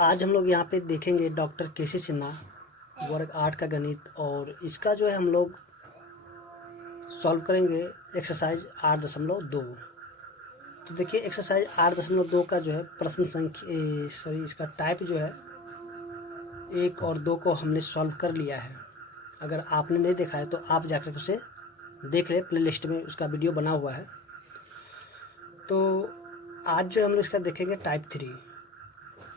आज हम लोग यहाँ पे देखेंगे डॉक्टर केसी सिन्हा वर्ग 8 का गणित, और इसका जो है हम लोग सॉल्व करेंगे एक्सरसाइज 8.2। तो देखिए एक्सरसाइज 8.2 का जो है प्रश्न संख्या इसका टाइप जो है 1 और 2 को हमने सॉल्व कर लिया है। अगर आपने नहीं देखा है तो आप जाकर उसे देख ले, प्ले लिस्ट में उसका वीडियो बना हुआ है। तो आज जो हम लोग इसका देखेंगे टाइप 3।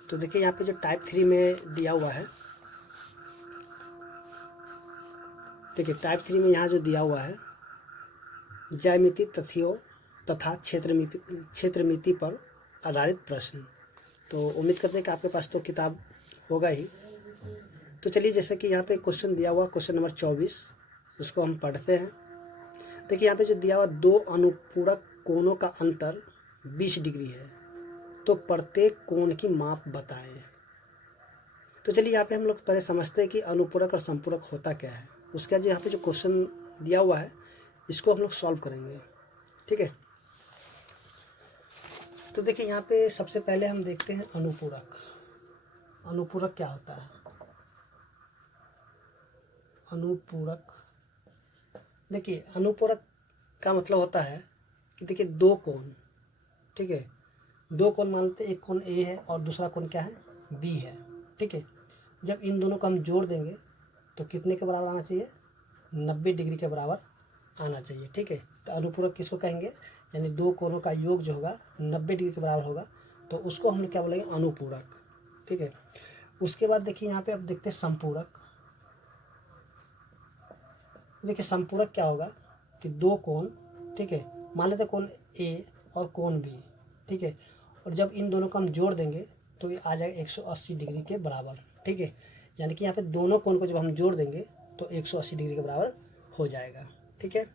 तो देखिए यहाँ पे जो टाइप 3 में दिया हुआ है, देखिए टाइप 3 में यहाँ जो दिया हुआ है ज्यामितीय तथ्यों तथा क्षेत्रमिति पर आधारित प्रश्न। तो उम्मीद करते हैं कि आपके पास तो किताब होगा ही। तो चलिए, जैसे कि यहाँ पे क्वेश्चन दिया हुआ क्वेश्चन नंबर 24, उसको हम पढ़ते हैं। देखिए यहाँ पे जो दिया हुआ दो अनुपूरक कोणों का अंतर 20 डिग्री है, तो प्रत्येक कोण की माप बताएं। तो चलिए यहाँ पे हम लोग पहले समझते हैं कि अनुपूरक और संपूरक होता क्या है। उसके बाद यहाँ पे जो क्वेश्चन दिया हुआ है इसको हम लोग सॉल्व करेंगे, ठीक है। तो देखिए यहाँ पे सबसे पहले हम देखते हैं अनुपूरक। अनुपूरक क्या होता है? अनुपूरक, देखिए अनुपूरक का मतलब होता है कि देखिए दो कोण, ठीक है, दो कोण मान लेते हैं, एक कोण ए है और दूसरा कोण क्या है, बी है, ठीक है। जब इन दोनों को हम जोड़ देंगे तो कितने के बराबर आना चाहिए, 90 डिग्री के बराबर आना चाहिए, ठीक है। तो अनुपूरक किसको कहेंगे, यानी दो कोणों का योग जो होगा 90 डिग्री के बराबर होगा, तो उसको हम लोग क्या बोलेंगे, अनुपूरक, ठीक है। उसके बाद देखिए यहाँ पे अब देखते हैं संपूरक। देखिए संपूरक क्या होगा कि दो कोण, ठीक है, मान लेते कोण ए और कोण बी, ठीक है, और जब इन दोनों को हम जोड़ देंगे तो ये आ जाएगा 180 डिग्री के बराबर, ठीक है। यानी कि यहाँ पे दोनों कोण को जब हम जोड़ देंगे तो 180 डिग्री के बराबर हो जाएगा, ठीक है।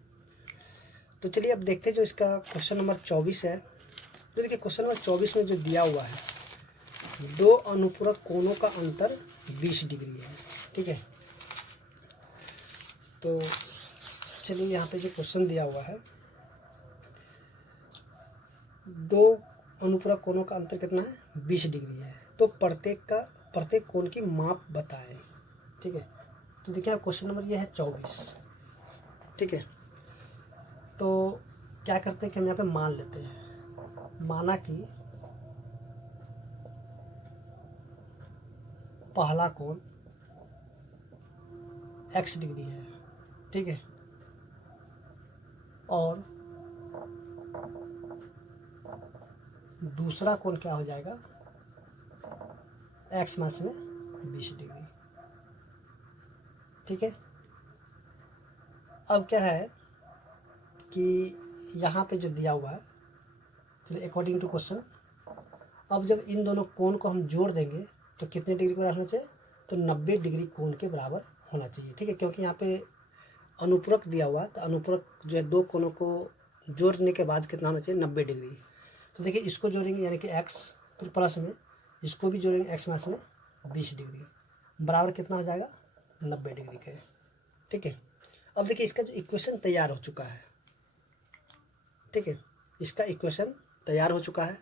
तो चलिए अब देखते हैं जो इसका क्वेश्चन नंबर 24 है। तो देखिए क्वेश्चन नंबर 24 में जो दिया हुआ है दो अनुपूरक कोणों का अंतर 20 डिग्री है, ठीक है। तो चलिए यहाँ पे जो क्वेश्चन दिया हुआ है दो अनुपूरक कोणों का अंतर कितना है, 20 डिग्री है, तो प्रत्येक कोण की माप बताएं, ठीक है। तो देखिए क्वेश्चन नंबर ये है 24, ठीक है। तो क्या करते हैं कि हम यहाँ पे मान लेते हैं, माना कि पहला कोण x डिग्री है, ठीक है, और दूसरा कोण क्या हो जाएगा, x माइनस में 20 डिग्री, ठीक है। अब क्या है कि यहाँ पे जो दिया हुआ है, चलिए अकॉर्डिंग टू क्वेश्चन, अब जब इन दोनों कोण को हम जोड़ देंगे तो कितने डिग्री के बराबर होना चाहिए, तो 90 डिग्री कोण के बराबर होना चाहिए, ठीक है। क्योंकि यहाँ पे अनुपूरक दिया हुआ है, तो अनुपूरक जो है दो कोणों को जोड़ने के बाद कितना होना चाहिए, 90 डिग्री। तो देखिए इसको जोड़ेंगे यानी कि x, फिर प्लस में इसको भी जोड़ेंगे x माइनस में 20 डिग्री, बराबर कितना हो जाएगा, 90 डिग्री के, ठीक है। अब देखिए इसका जो इक्वेशन तैयार हो चुका है, ठीक है, इसका इक्वेशन तैयार हो चुका है।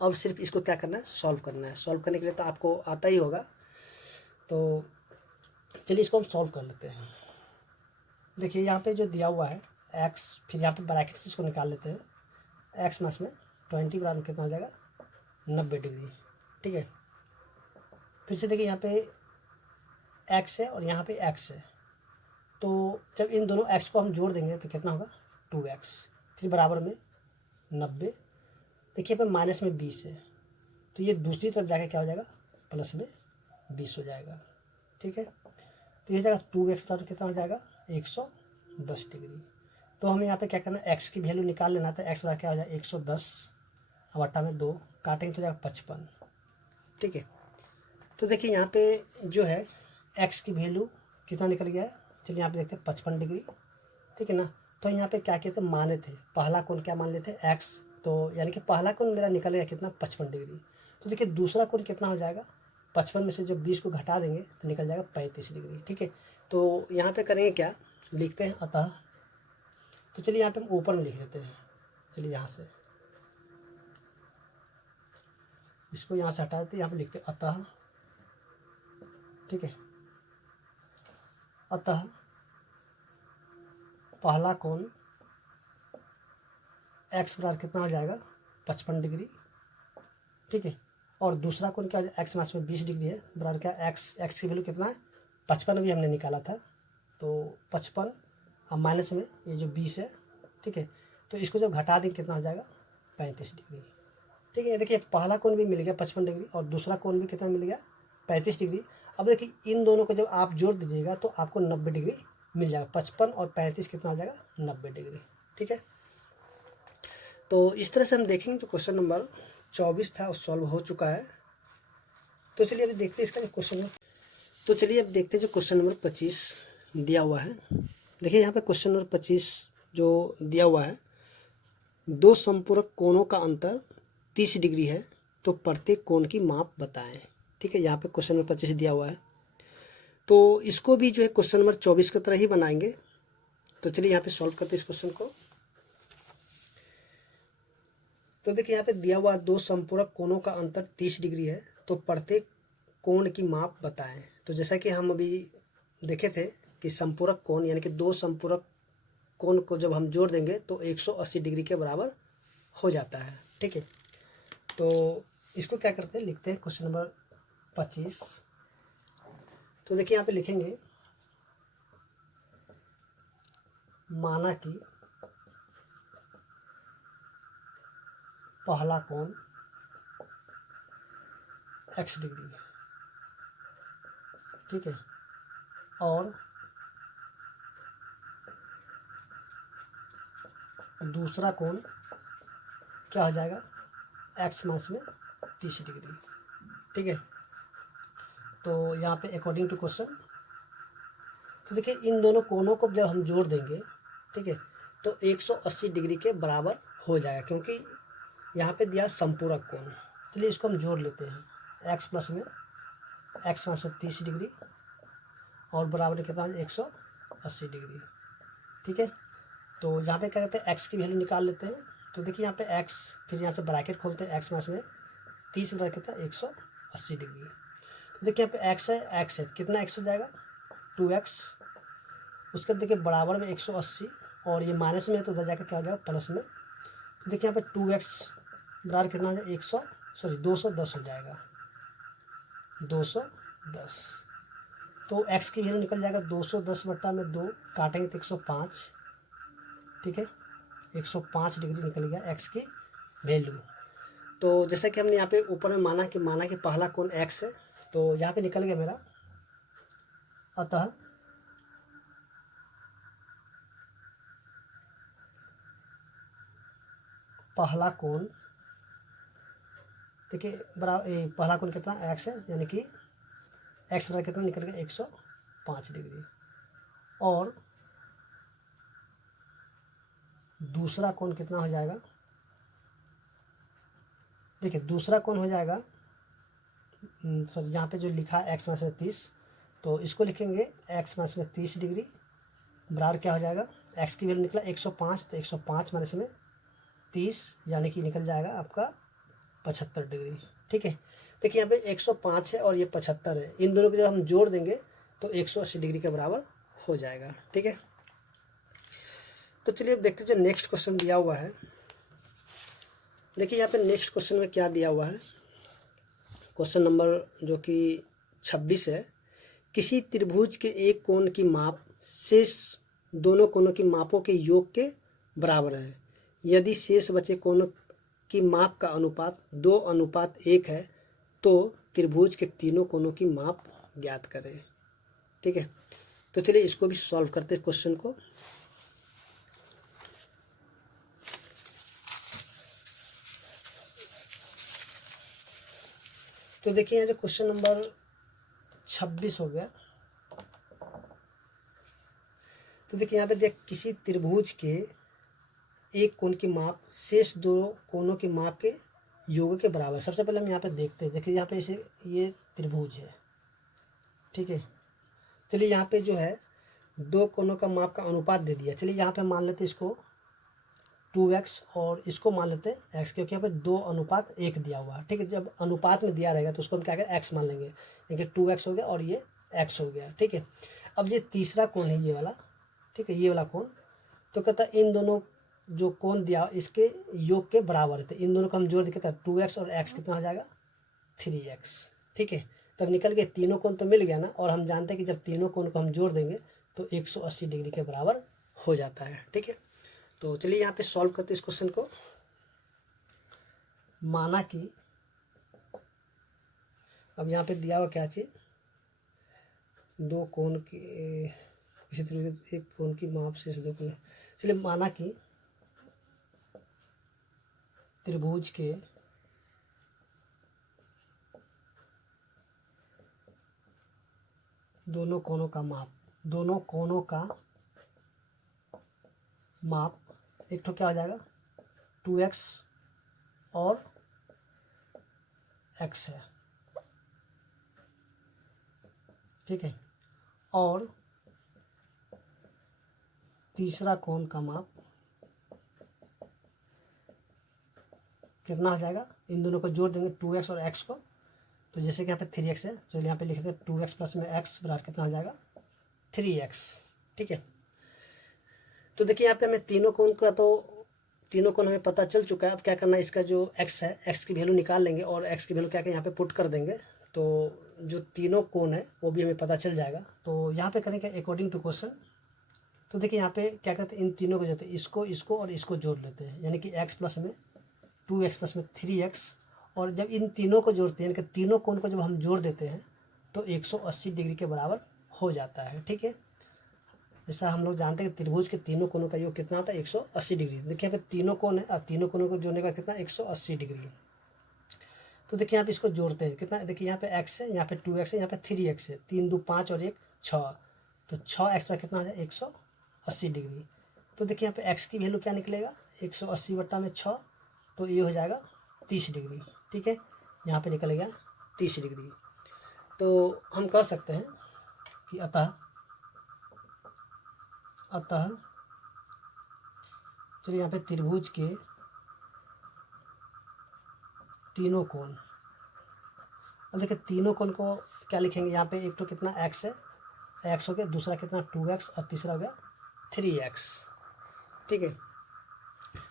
अब सिर्फ इसको क्या करना है, सॉल्व करना है। सॉल्व करने के लिए तो आपको आता ही होगा, तो चलिए इसको हम सॉल्व कर लेते हैं। देखिए यहाँ पे जो दिया हुआ है x, फिर यहाँ पे ब्रैकेट से इसको निकाल लेते हैं, x माइनस में 20 बराबर कितना हो जाएगा, 90 डिग्री, ठीक है। फिर से देखिए यहाँ पे x है और यहाँ पे x है, तो जब इन दोनों x को हम जोड़ देंगे तो कितना होगा, 2x, फिर बराबर में 90, देखिए पे माइनस में 20 है, तो ये दूसरी तरफ जाके क्या हो जाएगा, प्लस में 20 हो जाएगा, ठीक है। तो ये जाएगा 2x बराबर कितना हो जाएगा, 110 डिग्री। तो हमें यहाँ पे क्या करना है, x की वैल्यू निकाल लेना था। x बराबर क्या हो जाएगा, 110, अब आटा में 2 काटेंगे तो जाएगा 55, ठीक है। तो देखिए यहाँ पे जो है x की वैल्यू कितना निकल गया है, चलिए यहाँ पे देखते हैं 55 डिग्री, ठीक है ना। तो यहाँ पे क्या कहते हैं, माने थे पहला कोण क्या मान लेते हैं, x, तो यानी कि पहला कोण मेरा निकल गया कितना, 55 डिग्री। तो देखिए दूसरा कोण कितना हो जाएगा, 55 में से जब 20 को घटा देंगे तो निकल जाएगा 35 डिग्री, ठीक है। तो यहाँ पे करेंगे क्या, लिखते हैं अतः। तो चलिए यहाँ पे हम ऊपर में लिख लेते हैं, चलिए यहाँ से इसको यहाँ से हटा देते हैं, यहाँ पे लिखते हैं अतः ठीक है। अतः पहला कोण एक्स बराबर कितना हो जाएगा 55 डिग्री, ठीक है। और दूसरा कोण क्या, एक्स मास में 20 डिग्री है, बराबर क्या एक्स की वैल्यू कितना है 55 भी हमने निकाला था, तो 55 और माइनस में ये जो 20 है, ठीक है। तो इसको जब घटा दें कितना हो जाएगा 35 डिग्री, ठीक है। देखिए पहला कोण भी मिल गया 55 डिग्री और दूसरा कोण भी कितना मिल गया 35 डिग्री। अब देखिए इन दोनों को जब आप जोड़ दीजिएगा तो आपको 90 डिग्री मिल जाएगा। 55 और 35 कितना हो जाएगा 90 डिग्री, ठीक है। तो इस तरह से हम देखेंगे जो क्वेश्चन नंबर 24 था वो सॉल्व हो चुका है। तो चलिए अभी देखते हैं इसका जो क्वेश्चन, तो चलिए अब देखते हैं जो क्वेश्चन नंबर 25 दिया हुआ है। देखिए यहाँ पे क्वेश्चन नंबर 25 जो दिया हुआ है, दो संपूरक कोणों का अंतर 30 डिग्री है, तो प्रत्येक कोण की माप बताएं, ठीक है। यहाँ पे क्वेश्चन नंबर 25 दिया हुआ है, तो इसको भी जो है क्वेश्चन नंबर 24 की तरह ही बनाएंगे। तो चलिए यहाँ पे सॉल्व करते हैं इस क्वेश्चन को। तो देखिए यहाँ पे दिया हुआ दो संपूरक कोणों का अंतर 30 डिग्री है, तो प्रत्येक कोण की माप बताएं। तो जैसा कि हम अभी देखे थे कि संपूरक कोण यानी कि दो संपूरक कोण को जब हम जोड़ देंगे तो 180 डिग्री के बराबर हो जाता है, ठीक है। तो इसको क्या करते हैं, लिखते हैं क्वेश्चन नंबर 25। तो देखिए यहाँ पे लिखेंगे माना कि पहला कोण x डिग्री है, ठीक है, और दूसरा कोण क्या हो जाएगा x माइनस में 30 डिग्री, ठीक है। तो यहाँ पे अकॉर्डिंग टू क्वेश्चन, तो देखिए इन दोनों कोणों को जब हम जोड़ देंगे, ठीक है, तो 180 डिग्री के बराबर हो जाएगा, क्योंकि यहाँ पे दिया संपूरक कोण। चलिए इसको हम जोड़ लेते हैं, x प्लस में x माइनस में 30 डिग्री और बराबर कितना 180 डिग्री, ठीक है। तो यहाँ पे क्या कहते हैं x की वैल्यू निकाल लेते हैं। तो देखिए यहाँ पे x, फिर यहाँ से ब्रैकेट खोलते हैं, x माइनस में 30 बराबर कितना 180 डिग्री। तो देखिए यहाँ पे x है कितना x हो जाएगा 2x, उसके बाद देखिए बराबर में 180 और ये माइनस में है तो उधर जाकर क्या हो जाएगा प्लस में। तो देखिए यहाँ पे 2x बराबर कितना हो जाएगा 210 हो जाएगा, 210। तो x की वैल्यू निकल जाएगा 210 बट्टा में 2 काटेंगे तो 105, ठीक है, 105 डिग्री निकल गया x की वैल्यू। तो जैसा कि हमने यहाँ पे ऊपर में माना कि पहला कोण x है, तो यहाँ पे निकल गया मेरा, अतः पहला कोण, देखिए बराबर पहला कोण कितना x है, यानी कि x बराबर कितना निकल गया 105 डिग्री, और दूसरा कोण कितना हो जाएगा, देखिए दूसरा कोण हो जाएगा सर यहाँ पे जो लिखा है x माइनस में 30, तो इसको लिखेंगे x माइनस में 30 डिग्री बराबर क्या हो जाएगा, x की वैल्यू निकला 105, तो 105 माइनस में 30 यानी कि निकल जाएगा आपका 75 डिग्री, ठीक है। देखिए यहाँ पे 105 है और ये 75 है, इन दोनों को जब हम जोड़ देंगे तो 180 डिग्री के बराबर हो जाएगा, ठीक है। तो चलिए अब देखते हैं जो नेक्स्ट क्वेश्चन दिया हुआ है। देखिए यहाँ पे नेक्स्ट क्वेश्चन में क्या दिया हुआ है, क्वेश्चन नंबर जो कि 26 है, किसी त्रिभुज के एक कोण की माप शेष दोनों कोणों की मापों के योग के बराबर है। यदि शेष बचे कोणों की माप का अनुपात 2:1 है तो त्रिभुज के तीनों कोणों की माप ज्ञात करें, ठीक है। तो चलिए इसको भी सॉल्व करते हैं क्वेश्चन को। तो देखिए यहाँ जो क्वेश्चन नंबर 26 हो गया, तो देखिए यहाँ पे देख किसी त्रिभुज के एक कोण की माप शेष दो कोणों की माप के योग के बराबर। सबसे पहले हम यहाँ पे देखते हैं, देखिए यहाँ पे इसे ये त्रिभुज है, ठीक है। चलिए यहाँ पे जो है दो कोणों का माप का अनुपात दे दिया, चलिए यहाँ पे मान लेते इसको 2x और इसको मान लेते हैं x, क्योंकि यहाँ पे 2:1 दिया हुआ है, ठीक है। जब अनुपात में दिया रहेगा तो उसको हम क्या करें x मान लेंगे, क्योंकि 2x हो गया और ये एक्स हो गया, ठीक है। अब ये तीसरा कोण है ये वाला, ठीक है, ये वाला कोण, तो कहता है इन दोनों जो कोण दिया इसके योग के बराबर है, तो इन दोनों को हम जोड़ देते हैं 2x और x कितना हो जाएगा 3x, ठीक है। तब निकल के तीनों कोण तो मिल गया ना, और हम जानते हैं कि जब तीनों कोण को हम जोड़ देंगे तो 180 डिग्री के बराबर हो जाता है, ठीक है। तो चलिए यहाँ पे सॉल्व करते हैं इस क्वेश्चन को। माना कि अब यहाँ पे दिया हुआ क्या चीज़, दो कोण की इसी तरीके एक कोण की माप से दो कोण, चलिए माना कि त्रिभुज के दोनों कोणों का माप, दोनों कोणों का माप एक तो क्या हो जाएगा 2x और x है, ठीक है। और तीसरा कोण का माप कितना हो जाएगा, इन दोनों को जोड़ देंगे 2x और x को, तो जैसे कि यहाँ पे 3x है, चलिए यहाँ पे लिख देते 2x प्लस में x बराबर कितना हो जाएगा 3x, ठीक है। तो देखिए यहाँ पे हमें तीनों कोण का तो तीनों कोण हमें पता चल चुका है। अब क्या करना है, इसका जो x है x की वैल्यू निकाल लेंगे और x की वैल्यू क्या क्या यहाँ पे पुट कर देंगे, तो जो तीनों कोण है वो भी हमें पता चल जाएगा। तो यहाँ पे करेंगे अकॉर्डिंग टू क्वेश्चन। तो देखिए यहाँ पे क्या करते हैं, इन तीनों को जोड़ते हैं, इसको इसको और इसको जोड़ लेते हैं, यानी कि x प्लस में 2x प्लस में 3x, और जब इन तीनों को जोड़ते हैं, यानी कि तीनों कोण को जब हम जोड़ देते हैं तो 180 डिग्री के बराबर हो जाता है, ठीक है। जैसा हम लोग जानते हैं कि त्रिभुज के तीनों कोणों का योग कितना होता है 180 डिग्री। देखिए यहाँ पे तीनों कोण है, और तीनों कोणों को जोड़ने का कितना 180 डिग्री। तो देखिए यहाँ पे इसको जोड़ते हैं कितना, देखिए यहाँ पे x है, यहाँ पे 2x है, यहाँ पे 3x है, 3 2 5 और 1 6, तो 6x पर कितना आ जाए 180 डिग्री। तो देखिए यहाँ पे x की वैल्यू क्या निकलेगा 180 बट्टा में 6, तो ये हो जाएगा 30 डिग्री, ठीक है। यहाँ पे निकल गया 30 डिग्री। तो हम कह सकते हैं कि अतः चलिए यहाँ पे त्रिभुज के तीनों कोण, अब देखिए तीनों कोण को क्या लिखेंगे, यहाँ पे एक तो कितना x है, x हो गया, दूसरा कितना 2x और तीसरा हो गया 3x, ठीक है।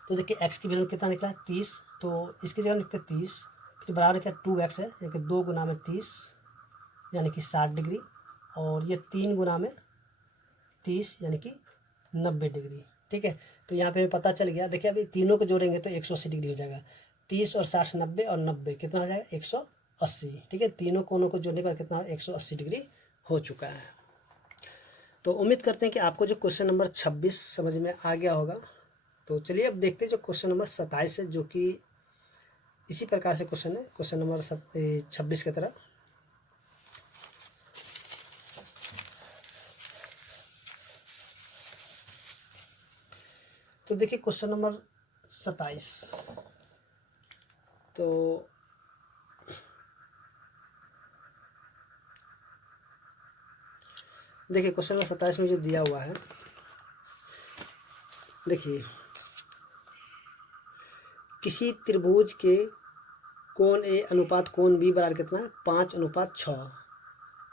तो देखिए x की वैल्यू कितना निकला 30, तो इसकी जगह लिखते 30, फिर बराबर क्या 2x है, यानी कि 2 गुना में 30 यानी कि 60 डिग्री, और ये 3 गुना में 30 यानी कि 90 डिग्री, ठीक है। तो यहाँ पे हमें पता चल गया, देखिए अभी तीनों को जोड़ेंगे तो 180 डिग्री हो जाएगा, 30 और 60 90 और 90 कितना हो जाएगा 180, ठीक है। तीनों कोनों को जोड़ने पर कितना 180 डिग्री हो चुका है। तो उम्मीद करते हैं कि आपको जो क्वेश्चन नंबर 26 समझ में आ गया होगा। तो चलिए अब देखते हैं जो क्वेश्चन नंबर 27 है, जो कि इसी प्रकार से क्वेश्चन है, क्वेश्चन नंबर 26 की तरह। तो देखिए क्वेश्चन नंबर 27, तो देखिए क्वेश्चन नंबर 27 में जो दिया हुआ है, देखिए किसी त्रिभुज के कोण ए अनुपात कोण बी बराबर कितना है 5:6,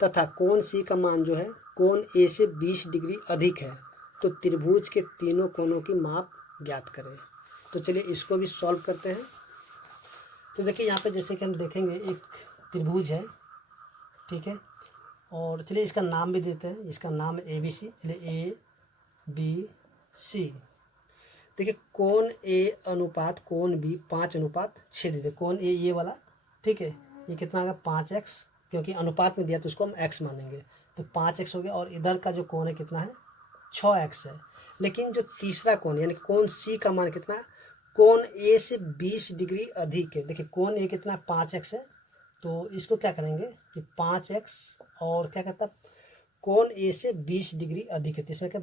तथा कोण सी का मान जो है कोण ए से 20 डिग्री अधिक है, तो त्रिभुज के तीनों कोणों की माप ज्ञात करें। तो चलिए इसको भी सॉल्व करते हैं। तो देखिए यहाँ पे जैसे कि हम देखेंगे एक त्रिभुज है, ठीक है, और चलिए इसका नाम भी देते हैं, इसका नाम है ABC, चलिए ABC। देखिए कोण ए अनुपात कोण बी 5:6 देते, कोण ए ये वाला, ठीक है, ये कितना आ गया 5x, क्योंकि अनुपात में दिया तो उसको हम x मानेंगे, तो 5x हो गया, और इधर का जो कोण है कितना है 6x है। लेकिन जो तीसरा कोण यानी कोण सी का मान कितना है, कोण ए से 20 डिग्री अधिक है। देखिए कोण ए कितना 5x है, तो इसको क्या करेंगे कि 5x और क्या कहता है कोण ए से 20 डिग्री अधिक है, तो इसमें क्या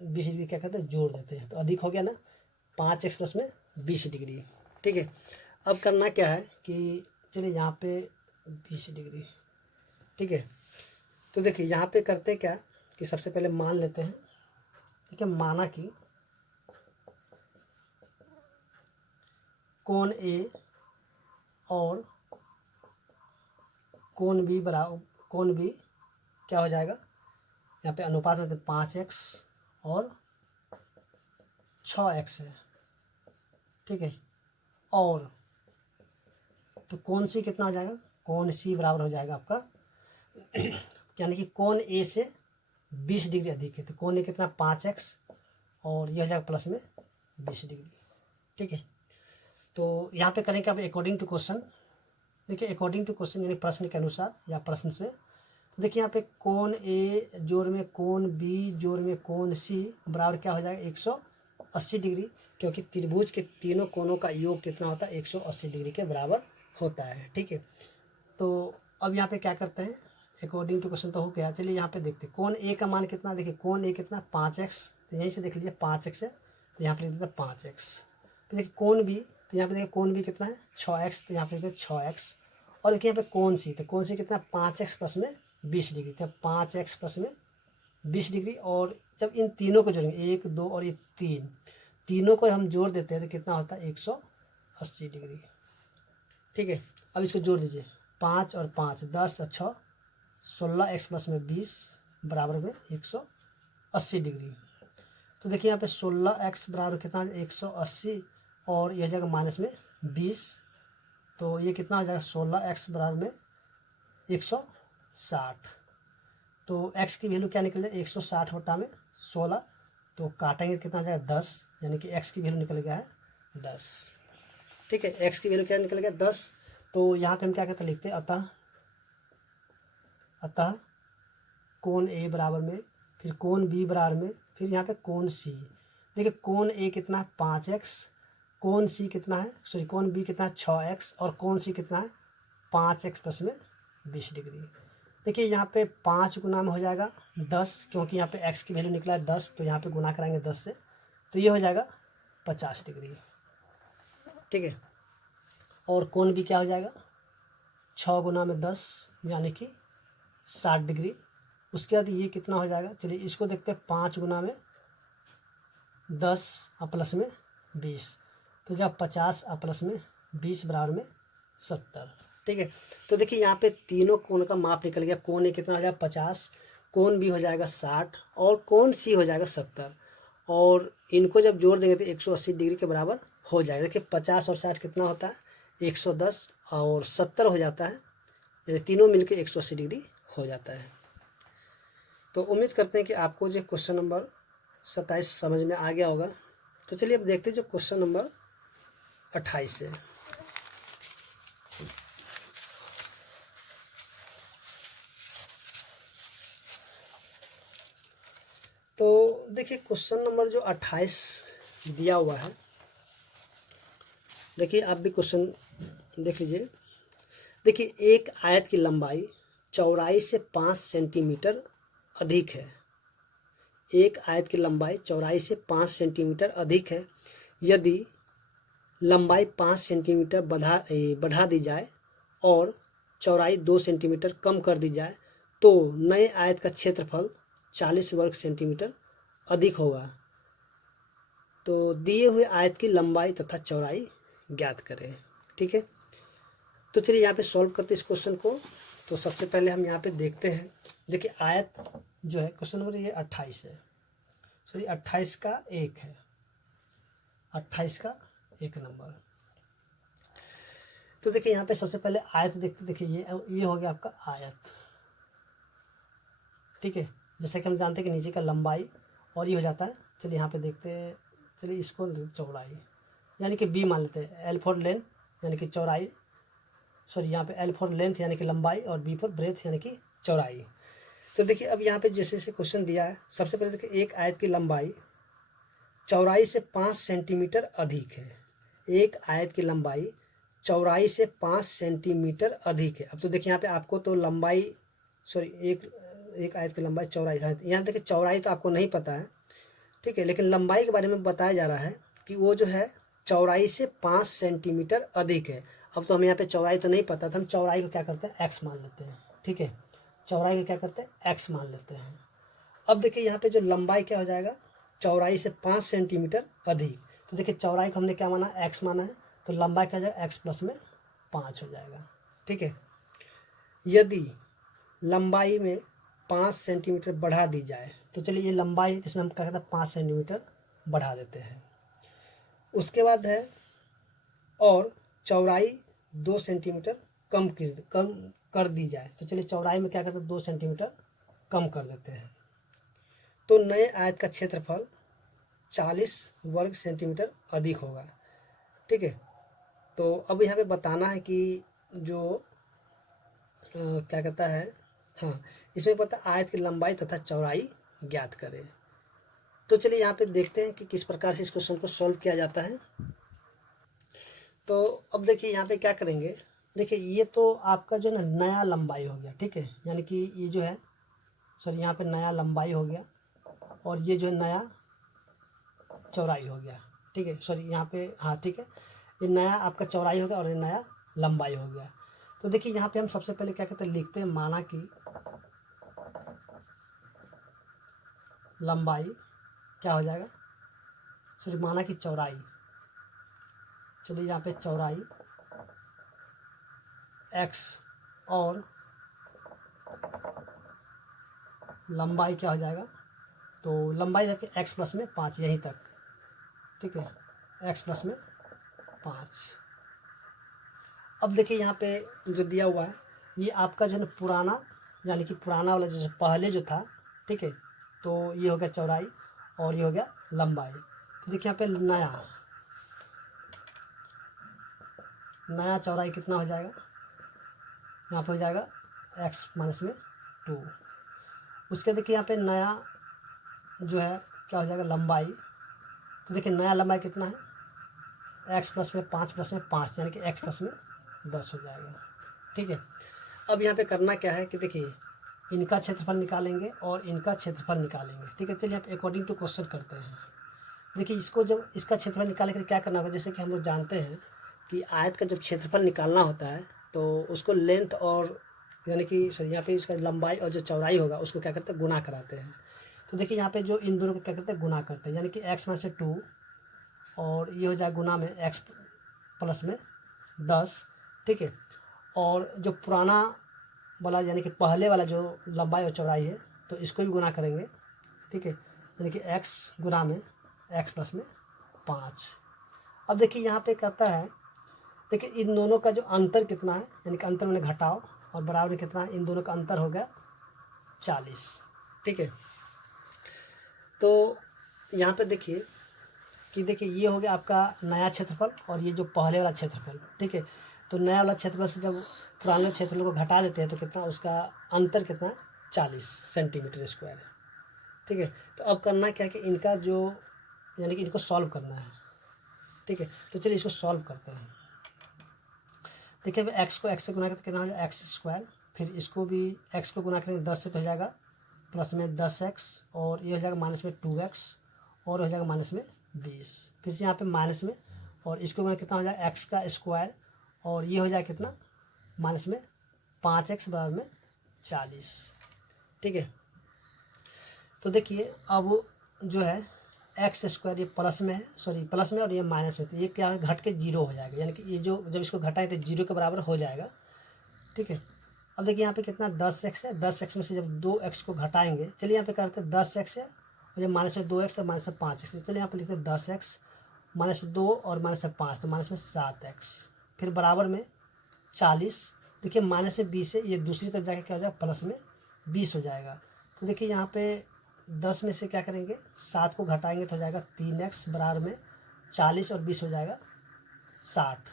20 डिग्री क्या कहते हैं जोड़ देते हैं, तो अधिक हो गया ना 5x प्लस में 20 डिग्री, ठीक है। अब करना क्या है कि चलिए यहाँ पे 20 डिग्री, ठीक है। तो देखिए यहाँ पे करते क्या कि सबसे पहले मान लेते हैं, ठीक है, माना कि कोण ए और कोण बी क्या हो जाएगा, यहाँ पे अनुपात में 5x और 6x है, ठीक है। और तो कोण सी कितना हो जाएगा, कोण सी बराबर हो जाएगा आपका यानी कि कोण ए से 20 डिग्री अधिक है, तो कोण ए कितना 5x और यह हो जाएगा प्लस में 20 डिग्री, ठीक है। तो यहाँ पे करेंगे आप अकॉर्डिंग टू क्वेश्चन। देखिए अकॉर्डिंग टू क्वेश्चन यानी प्रश्न के अनुसार या प्रश्न से, तो देखिए यहाँ पे कोण ए जोड़ में कोण बी जोड़ में कोण सी बराबर क्या हो जाएगा 180 डिग्री, क्योंकि त्रिभुज के तीनों कोणों का योग कितना होता है 180 डिग्री के बराबर होता है, ठीक है। तो अब यहाँ पे क्या करते हैं, अकॉर्डिंग टू क्वेश्चन तो हो गया। चलिए यहाँ पे देखते हैं कोण ए का मान कितना, देखिए कोण ए कितना 5x, तो यहीं से देख लीजिए 5x है, तो यहाँ पे लिख देते हैं 5x। तो देखिए कोण बी, तो यहाँ पे देखिए कोण बी कितना है 6x, तो यहाँ पे लिख देते 6x। और देखिए यहाँ पे कोण सी, तो कोण सी कितना 5x प्लस में 20 डिग्री, तो 5x प्लस में 20 डिग्री। और जब इन तीनों को जोड़ेंगे 1 2 और ये 3 तीनों को हम जोड़ देते हैं तो कितना होता है 180 डिग्री, ठीक है। अब इसको जोड़ दीजिए 5 और 5 10 और 6 16x प्लस में 20 बराबर में 180 डिग्री। तो देखिए यहाँ पे 16x बराबर कितना 180 और यह जगह माइनस में 20, तो ये कितना हो जाएगा 16x बराबर में 160। तो x की वैल्यू क्या निकल जाए 160 बटा में 16, तो काटेंगे कितना हो जाएगा 10, यानी कि x की वैल्यू निकल गया है 10, ठीक है। x की वैल्यू क्या निकल गया 10। तो यहाँ पे हम क्या कहते हैं लिखते हैं अतः कोण ए बराबर में, फिर कोण बी बराबर में, फिर यहाँ पे कोण सी। देखिए कोण ए कितना है 5x, कोण सी कितना है सॉरी कोण बी कितना है 6x और कोण सी कितना है 5x प्लस में 20 डिग्री। देखिए यहाँ पे 5 गुना में हो जाएगा 10, क्योंकि यहाँ पे x की वैल्यू निकला है 10, तो यहाँ पे गुना कराएंगे 10 से, तो ये हो जाएगा 50 डिग्री, ठीक है। और कोण बी क्या हो जाएगा 6 गुना में 10 यानी कि 60 डिग्री। उसके बाद ये कितना हो जाएगा, चलिए इसको देखते हैं 5 गुना में 10 और प्लस में 20, तो जब 50 और प्लस में 20 बराबर में 70, ठीक है। तो देखिए यहाँ पे तीनों कोण का माप निकल गया, कोण ए कितना हो जाएगा 50, कोण बी हो जाएगा 60 और कोण सी हो जाएगा 70, और इनको जब जोड़ देंगे तो 180 डिग्री के बराबर हो जाएगा। देखिए 50 और 60 कितना होता है 110 और 70 हो जाता है, यानी तीनों मिलकर 180 डिग्री हो जाता है। तो उम्मीद करते हैं कि आपको जो क्वेश्चन नंबर 27 समझ में आ गया होगा। तो चलिए अब देखते हैं जो क्वेश्चन नंबर 28 है। तो देखिए क्वेश्चन नंबर जो 28 दिया हुआ है, देखिए आप भी क्वेश्चन देख लीजिए। देखिए एक आयत की लंबाई चौड़ाई से 5 सेंटीमीटर अधिक है, एक आयत की लंबाई चौड़ाई से 5 सेंटीमीटर अधिक है। यदि लंबाई 5 सेंटीमीटर बढ़ा दी जाए और चौड़ाई 2 सेंटीमीटर कम कर दी जाए तो नए आयत का क्षेत्रफल 40 वर्ग सेंटीमीटर अधिक होगा। तो दिए हुए आयत की लंबाई तथा चौड़ाई ज्ञात करें, ठीक है। तो चलिए यहाँ पे सॉल्व करते हैं इस क्वेश्चन को। तो सबसे पहले हम यहाँ पे देखते हैं, देखिए आयत जो है क्वेश्चन नंबर ये 28 है, सॉरी 28 का 1 है, 28 का 1 नंबर। तो देखिए यहाँ पे सबसे पहले आयत देखते, देखिए ये हो गया आपका आयत, ठीक है। जैसे कि हम जानते हैं कि नीचे का लंबाई और ये हो जाता है। चलिए यहाँ पे देखते हैं, चलिए इसको चौड़ाई यानी कि बी मान लेते हैं, एल फॉर लेंथ यानी कि चौड़ाई, सॉरी यहाँ पे एल फॉर लेंथ यानी कि लंबाई और बी फॉर ब्रेथ यानी कि चौड़ाई। तो देखिए अब यहाँ पे जैसे जैसे क्वेश्चन दिया है, सबसे पहले देखिए एक आयत की लंबाई चौड़ाई से 5 सेंटीमीटर अधिक है, एक आयत की लंबाई चौड़ाई से 5 सेंटीमीटर अधिक है। अब तो देखिए यहाँ पे आपको तो लंबाई सॉरी एक आयत की लंबाई चौड़ाई, यहाँ देखिए चौड़ाई तो आपको नहीं पता है, ठीक है, लेकिन लंबाई के बारे में बताया जा रहा है कि वो जो है चौड़ाई से 5 सेंटीमीटर अधिक है। अब तो हमें यहाँ पे चौड़ाई तो नहीं पता था, हम चौड़ाई को क्या करते हैं x मान लेते हैं, ठीक है, चौड़ाई को क्या करते हैं x मान लेते हैं। अब देखिए यहाँ पे जो लंबाई क्या हो जाएगा चौड़ाई से 5 सेंटीमीटर अधिक, तो देखिए चौड़ाई को हमने क्या माना x माना है, तो लंबाई क्या हो जाएगा x प्लस में 5 हो जाएगा, ठीक है। यदि लंबाई में 5 सेंटीमीटर बढ़ा दी जाए, तो चलिए ये लंबाई इसमें हम क्या कहते हैं 5 सेंटीमीटर बढ़ा देते हैं। उसके बाद है और चौड़ाई 2 सेंटीमीटर कम कर दी जाए, तो चलिए चौड़ाई में क्या करते हैं 2 सेंटीमीटर कम कर देते हैं, तो नए आयत का क्षेत्रफल 40 वर्ग सेंटीमीटर अधिक होगा। ठीक है, तो अब यहाँ पे बताना है कि जो क्या कहता है, हाँ इसमें पता आयत की लंबाई तथा चौड़ाई ज्ञात करें। तो चलिए यहाँ पे देखते हैं कि किस प्रकार से इस क्वेश्चन को सॉल्व किया जाता है। तो अब देखिए यहाँ पे क्या करेंगे, देखिए ये तो आपका जो है ना नया लंबाई हो गया। ठीक है, यानी कि ये जो है सॉरी यहाँ पे नया लंबाई हो गया और ये जो है नया चौड़ाई हो गया। ठीक है, सॉरी यहाँ पे हाँ ठीक है, ये नया आपका चौड़ाई हो गया और ये नया लंबाई हो गया। तो देखिए यहाँ पे हम सबसे पहले क्या कहते हैं लिखते हैं, माना कि लंबाई क्या हो जाएगा, सॉरी माना कि चौड़ाई, चलिए यहाँ पे चौड़ाई x और लंबाई क्या हो जाएगा, तो लंबाई देखिए x प्लस में 5 यहीं तक। ठीक है, x प्लस में 5। अब देखिए यहाँ पे जो दिया हुआ है ये आपका जो है ना पुराना, यानी कि पुराना वाला जो पहले जो था। ठीक है, तो ये हो गया चौड़ाई और ये हो गया लंबाई। तो देखिए यहाँ पे नया चौड़ाई कितना हो जाएगा, यहाँ पे हो जाएगा x माइनस में 2। उसके देखिए यहाँ पे नया जो है क्या हो जाएगा लंबाई, तो देखिए नया लंबाई कितना है x प्लस में 5 प्लस में 5, यानी कि x प्लस में 10 हो जाएगा। ठीक है, अब यहाँ पे करना क्या है कि देखिए इनका क्षेत्रफल निकालेंगे और इनका क्षेत्रफल निकालेंगे। ठीक है, चलिए आप अकॉर्डिंग टू क्वेश्चन करते हैं। देखिए इसको जब इसका क्षेत्रफल निकालने के लिए क्या करना होगा, जैसे कि हम लोग जानते हैं कि आयत का जब क्षेत्रफल निकालना होता है तो उसको लेंथ और यानी कि यहाँ पे इसका लंबाई और जो चौड़ाई होगा उसको क्या करते हैं गुना कराते हैं। तो देखिए यहाँ पे जो इन दोनों को क्या करते हैं गुना करते हैं, यानी कि x में से 2 और ये हो जाए गुना में x प्लस में 10। ठीक है, और जो पुराना वाला यानी कि पहले वाला जो लंबाई और चौड़ाई है तो इसको भी गुना करेंगे। ठीक है, यानी कि x गुना में x प्लस में 5। अब देखिए यहाँ पे कहता है, देखिए इन दोनों का जो अंतर कितना है, यानी कि अंतर मैंने घटाओ और बराबर में कितना है, इन दोनों का अंतर हो गया 40। ठीक है, तो यहाँ पे देखिए कि देखिए ये हो गया आपका नया क्षेत्रफल और ये जो पहले वाला क्षेत्रफल। ठीक है, तो नया वाला क्षेत्रफल से जब पुराने क्षेत्रफल को घटा देते हैं तो कितना उसका अंतर कितना है 40 सेंटीमीटर स्क्वायर है। ठीक है, तो अब करना क्या है कि इनका जो यानी कि इनको सॉल्व करना है। ठीक है, तो चलिए इसको सॉल्व करते हैं। देखिए एक्स को एक्स से गुना करते कितना हो जाएगा एक्स स्क्वायर, फिर इसको भी एक्स को गुना करेंगे 10 से तो हो जाएगा प्लस में 10x और ये हो जाएगा माइनस में 2x और हो जाएगा माइनस में 20। फिर से यहाँ पे माइनस में और इसको गुना कितना हो जाएगा एक्स का स्क्वायर और ये हो जाएगा कितना माइनस में 5x बराबर में 40। ठीक है, तो देखिए अब जो है एक्स स्क्वायर ये प्लस में है, सॉरी प्लस में और ये माइनस में, तो ये क्या घट के 0 हो जाएगा, यानी कि ये जो जब इसको घटाए तो 0 के बराबर हो जाएगा। ठीक है, अब देखिए यहाँ पे कितना 10x है, 10x में से जब 2x को घटाएंगे, चलिए यहाँ पे करते हैं 10x है और ये माइनस में 2x है माइनस में 5x है, चलिए यहाँ पे लिखते हैं 10x माइनस 2 और माइनस में 5 तो माइनस में 7x, फिर बराबर में 40। देखिए माइनस में 20 है, ये दूसरी तरफ जाके क्या हो जाएगा प्लस में 20 हो जाएगा। तो देखिए यहाँ पे 10 में से क्या करेंगे 7 को घटाएंगे तो हो जाएगा 3x बराबर में 40 और 20 हो जाएगा 60।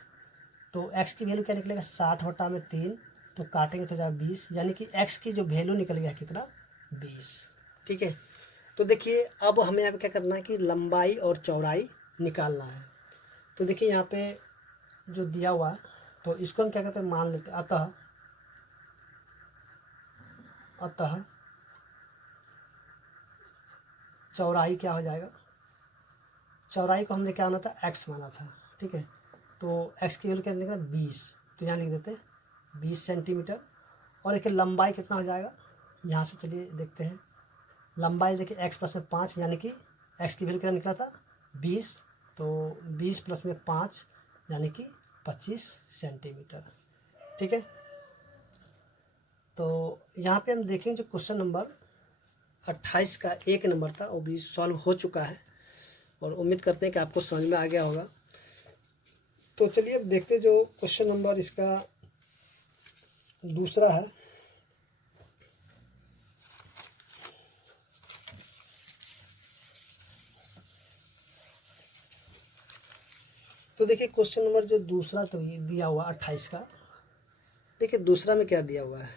तो x की वैल्यू क्या निकलेगा 60 बटा में 3, तो काटेंगे तो जाएगा 20, यानी कि x की जो वैल्यू निकल गया कितना 20। ठीक है, तो देखिए अब हमें यहाँ पे क्या करना है कि लंबाई और चौड़ाई निकालना है। तो देखिए यहाँ पे जो दिया हुआ है तो इसको हम क्या कहते हैं मान लेते हैं, अतः चौड़ाई क्या हो जाएगा, चौड़ाई को हमने क्या माना था x माना था। ठीक है, तो x की वैल्यू क्या निकला 20, तो यहाँ लिख देते हैं 20 सेंटीमीटर। और देखिए लंबाई कितना हो जाएगा, यहाँ से चलिए देखते हैं लंबाई देखिए x प्लस में 5, यानी कि x की वैल्यू कितना निकला था 20, तो 20 प्लस में 5 यानी कि 25 सेंटीमीटर। ठीक है, तो यहाँ पे हम देखेंगे जो क्वेश्चन नंबर 28 का 1 नंबर था वो भी सॉल्व हो चुका है और उम्मीद करते हैं कि आपको समझ में आ गया होगा। तो चलिए अब देखते हैं जो क्वेश्चन नंबर इसका दूसरा है। तो देखिए क्वेश्चन नंबर जो दूसरा तो ये दिया हुआ 28 का, देखिए दूसरा में क्या दिया हुआ है।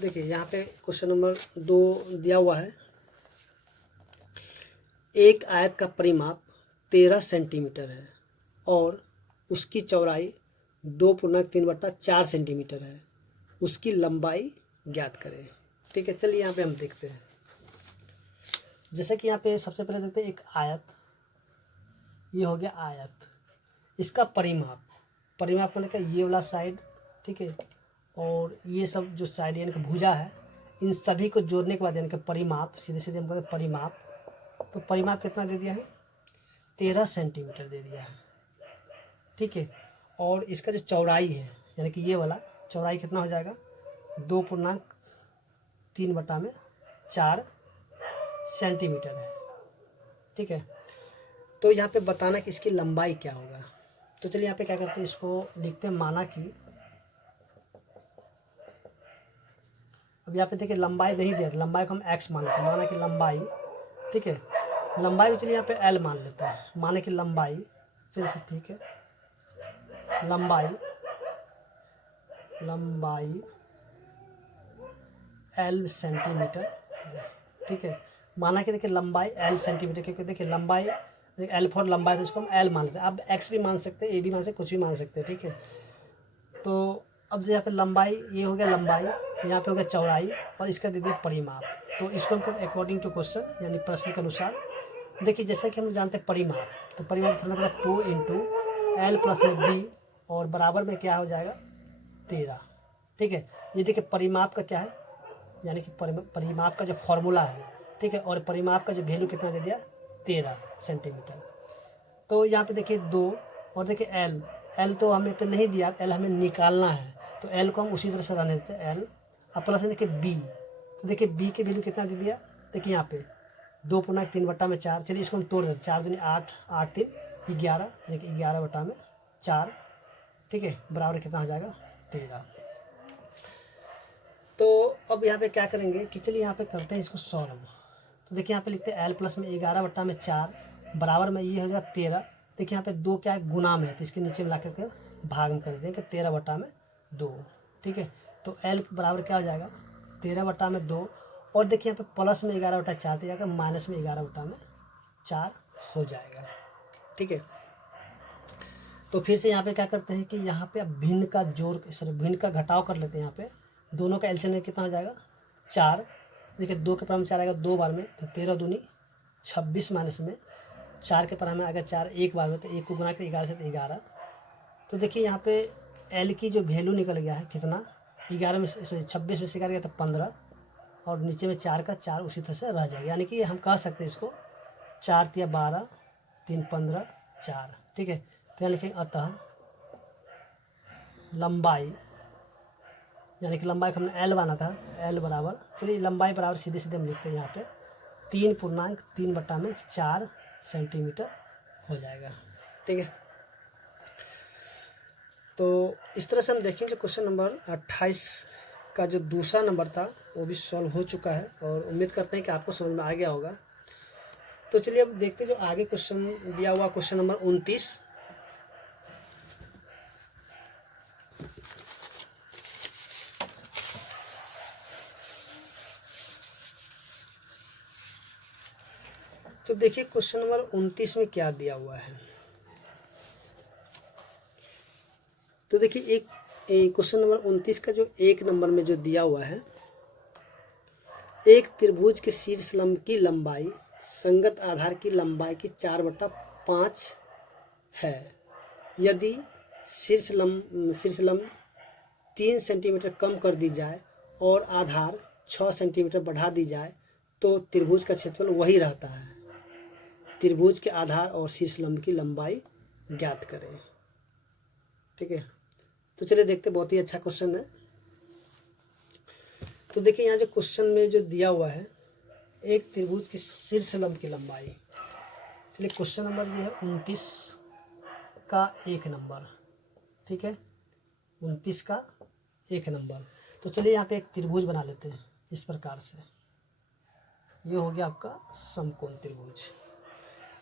देखिए यहाँ पे क्वेश्चन नंबर 2 दिया हुआ है, एक आयत का परिमाप 13 सेंटीमीटर है और उसकी चौड़ाई 2.3/4 सेंटीमीटर है, उसकी लंबाई ज्ञात करें। ठीक है, चलिए यहाँ पे हम देखते हैं। जैसे कि यहाँ पे सबसे पहले देखते हैं एक आयत, ये हो गया आयत, इसका परिमाप, परिमाप मतलब क्या, ये वाला साइड, ठीक है, और ये सब जो साइड यानी कि भुजा है, इन सभी को जोड़ने के बाद यानी कि परिमाप, सीधे सीधे हम कहते हैं परिमाप। तो परिमाप कितना दे दिया है, 13 सेंटीमीटर दे दिया है। ठीक है, और इसका जो चौड़ाई है यानी कि ये वाला चौड़ाई कितना हो जाएगा, 2.3/4 सेंटीमीटर है। ठीक है, तो यहाँ पे बताना कि इसकी लंबाई क्या होगा। तो चलिए यहाँ पे क्या करते हैं, इसको लिखते हैं माना कि, अब यहाँ पे देखिए लंबाई नहीं दे, लंबाई को हम x मान लेते हैं, माना कि लंबाई, ठीक है, लंबाई को चलिए यहाँ पे l मान लेते हैं, माने कि लंबाई, चलिए ठीक है, लंबाई l सेंटीमीटर, ठीक है, माना कि देखिए लंबाई l सेंटीमीटर, क्योंकि देखिए लंबाई l फॉर लंबाई, तो इसको हम l मान लेते हैं। आप x भी मान सकते हैं, a भी मान सकते हैं, कुछ भी मान सकते हैं। ठीक है, तो अब यहाँ पे लंबाई, ये हो गया लंबाई, यहाँ पे हो गया चौड़ाई, और इसका दे दिया परिमाप। तो इसको हम कहते हैं अकॉर्डिंग टू क्वेश्चन, यानी प्रश्न के अनुसार। देखिए जैसे कि हम जानते हैं परिमाप, तो परिमाप फॉर्मूला 2 × l प्लस में b और बराबर में क्या हो जाएगा, 13। ठीक है, ये देखिए परिमाप का क्या है, यानी कि परिमाप का जो फॉर्मूला है, ठीक है, और परिमाप का जो वैल्यू कितना दे दिया, 13 सेंटीमीटर। तो यहाँ पे देखिए 2 और देखिए l तो हमें पे नहीं दिया, l हमें निकालना है, तो l को हम उसी तरह से रहने देते हैं l। अब प्लस देखिए b, तो देखिए b के वैल्यू कितना दे दिया, देखिए यहाँ पे 2.3/4। चलिए इसको हम तोड़ देते, 4 दूनी 8, 8 3 11, यानी कि 11/4। ठीक है, बराबर कितना हो जाएगा, 13। तो अब यहाँ पे क्या करेंगे कि चलिए यहाँ पे करते हैं इसको सॉल्व। तो देखिए यहाँ पे लिखते हैं l प्लस में 11/4 बराबर में ये हो गया 13। देखिए यहाँ पे 2 क्या है, गुना में है, तो इसके नीचे मिला करके भाग में कर देंगे, 13/2। ठीक है, तो l बराबर क्या हो जाएगा, 13/2, और देखिए यहाँ पे प्लस में 11/4 तो जाएगा, माइनस में 11/4 हो जाएगा। ठीक है, तो फिर से यहाँ पे क्या करते हैं कि यहाँ पे अब भिन्न का जोड़, सॉरी भिन्न का घटाव कर लेते हैं। यहाँ पे दोनों का एलसीएम कितना हो जाएगा, 4। देखिए 2 के पर 4 आएगा 2 बार में, तो 13 दूनी 26, माइनस में 4 के पर में आएगा 4 एक बार में, तो 1 को गुना के 11 से 11। तो देखिए यहाँ पे एल की जो वैल्यू निकल गया है कितना, 11 में 26 में से 11 गया तो 15, और नीचे में 4 का 4 उसी तरह से रह जाएगा। यानी कि हम कह सकते हैं इसको 4 × 12 3 15 4। ठीक है, तो यहाँ लिखेंगे अतः लंबाई, यानी कि लंबाई को हमने l माना था, l बराबर, चलिए लंबाई बराबर सीधे सीधे हम लिखते हैं यहाँ पे 3.3/4 सेंटीमीटर हो जाएगा। ठीक है, तो इस तरह से हम देखेंगे क्वेश्चन नंबर 28 का जो दूसरा नंबर था वो भी सॉल्व हो चुका है और उम्मीद करते हैं कि आपको समझ में आ गया होगा। तो चलिए अब देखते हैं जो आगे क्वेश्चन दिया हुआ, क्वेश्चन नंबर 29। तो देखिए क्वेश्चन नंबर 29 में क्या दिया हुआ है। तो देखिए एक क्वेश्चन नंबर 29 का जो 1 नंबर में जो दिया हुआ है, एक त्रिभुज के शीर्ष लंब की लंबाई संगत आधार की लंबाई की 4/5 है। यदि शीर्ष लंब 3 सेंटीमीटर कम कर दी जाए और आधार 6 सेंटीमीटर बढ़ा दी जाए तो त्रिभुज का क्षेत्रफल वही रहता है। त्रिभुज के आधार और शीर्ष लंब की लंबाई ज्ञात करें। ठीक है, तो चलिए देखते, बहुत ही अच्छा क्वेश्चन है। तो देखिए यहाँ जो क्वेश्चन में जो दिया हुआ है, एक त्रिभुज की शीर्ष लंब की लंबाई। चलिए क्वेश्चन नंबर ये है 29 का 1 नंबर, ठीक है, 29 का 1 नंबर। तो चलिए यहाँ पे एक त्रिभुज बना लेते हैं इस प्रकार से। ये हो गया आपका समकोण त्रिभुज।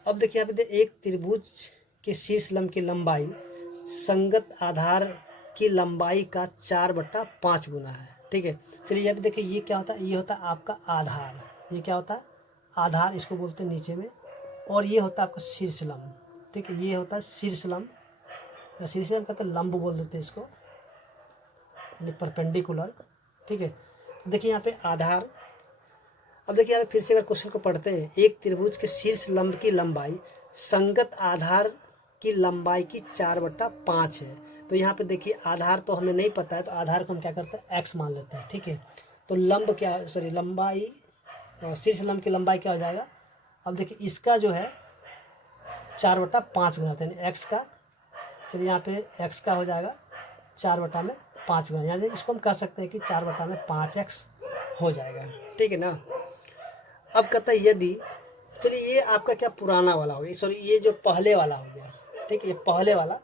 अब देखिए यहाँ पे एक त्रिभुज के शीर्ष लंब की लंबाई संगत आधार की लंबाई का 4/5 गुना है, ठीक है। चलिए यहाँ पे देखिए ये क्या होता है, ये होता है आपका आधार। ये क्या होता है, आधार, इसको बोलते हैं नीचे में। और ये होता है आपका शीर्ष लंब, ठीक है, ये होता है शीर्ष लंब, या शीर्ष लंब कहते हैं, लंब बोल देते हैं इसको, यानी परपेंडिकुलर, ठीक है। देखिए यहाँ पे आधार। अब देखिए यहाँ पे फिर से अगर क्वेश्चन को पढ़ते हैं, एक त्रिभुज के शीर्ष लंब की लंबाई संगत आधार की लंबाई की 4/5 है। तो यहाँ पे देखिए आधार तो हमें नहीं पता है, तो आधार को हम क्या करते हैं, x मान लेते हैं, ठीक है। तो लंब क्या, सॉरी लंबाई, शीर्ष लंब की लंबाई क्या हो जाएगा। अब देखिए इसका जो है 4/5 गुना होता है, यानी x का, चलिए यहाँ पे x का हो जाएगा 4/5 गुना, यानी इसको हम कह सकते हैं कि 4/5x हो जाएगा, ठीक है ना। अब कहता है यदि, चलिए ये आपका क्या पुराना वाला हो गया, सॉरी ये जो पहले वाला हो गया, ठीक है, ये पहले वाला।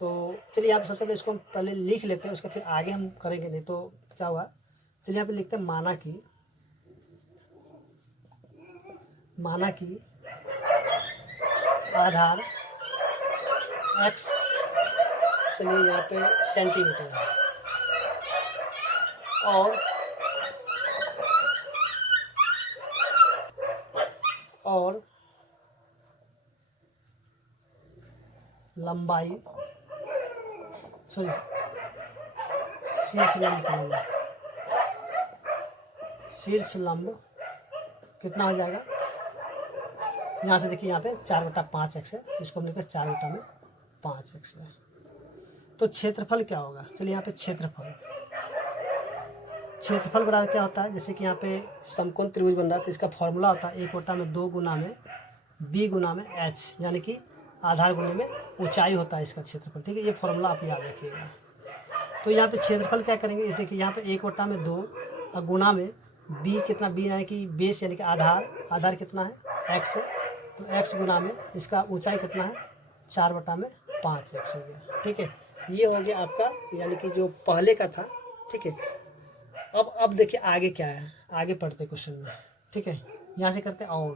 तो चलिए यहाँ पे सबसे पहले इसको हम पहले लिख लेते हैं, उसका फिर आगे हम करेंगे, नहीं तो क्या हुआ। चलिए यहाँ पे लिखते हैं माना कि आधार x, चलिए यहाँ पे सेंटीमीटर है, और लंबाई, सॉरी शीर्ष लंब कितना हो जाएगा। यहाँ से देखिए यहाँ पे 4/5x है, तो इसको हम लिखते हैं 4/5x है। तो क्षेत्रफल क्या होगा, चलिए यहाँ पे क्षेत्रफल बराबर क्या होता है, जैसे कि यहाँ पे समकोण त्रिभुज बन रहा है, तो इसका फॉर्मूला होता है 1/2 गुना में b गुना में h, यानी कि आधार गुने में ऊंचाई होता है इसका क्षेत्रफल, ठीक है। ये फॉर्मूला आप याद रखिएगा। तो यहाँ पे क्षेत्रफल क्या करेंगे, देखिए यहाँ पे 1/2 और गुना में b कितना, b यानी कि बेस, यानी कि आधार कितना है, x है, तो x गुना में इसका ऊंचाई कितना है, 4/5x हो गया, ठीक है। ये हो गया आपका, यानी कि जो पहले का था, ठीक है। अब देखिए आगे क्या है, आगे पढ़ते क्वेश्चन में, ठीक है। यहाँ से करते हैं और,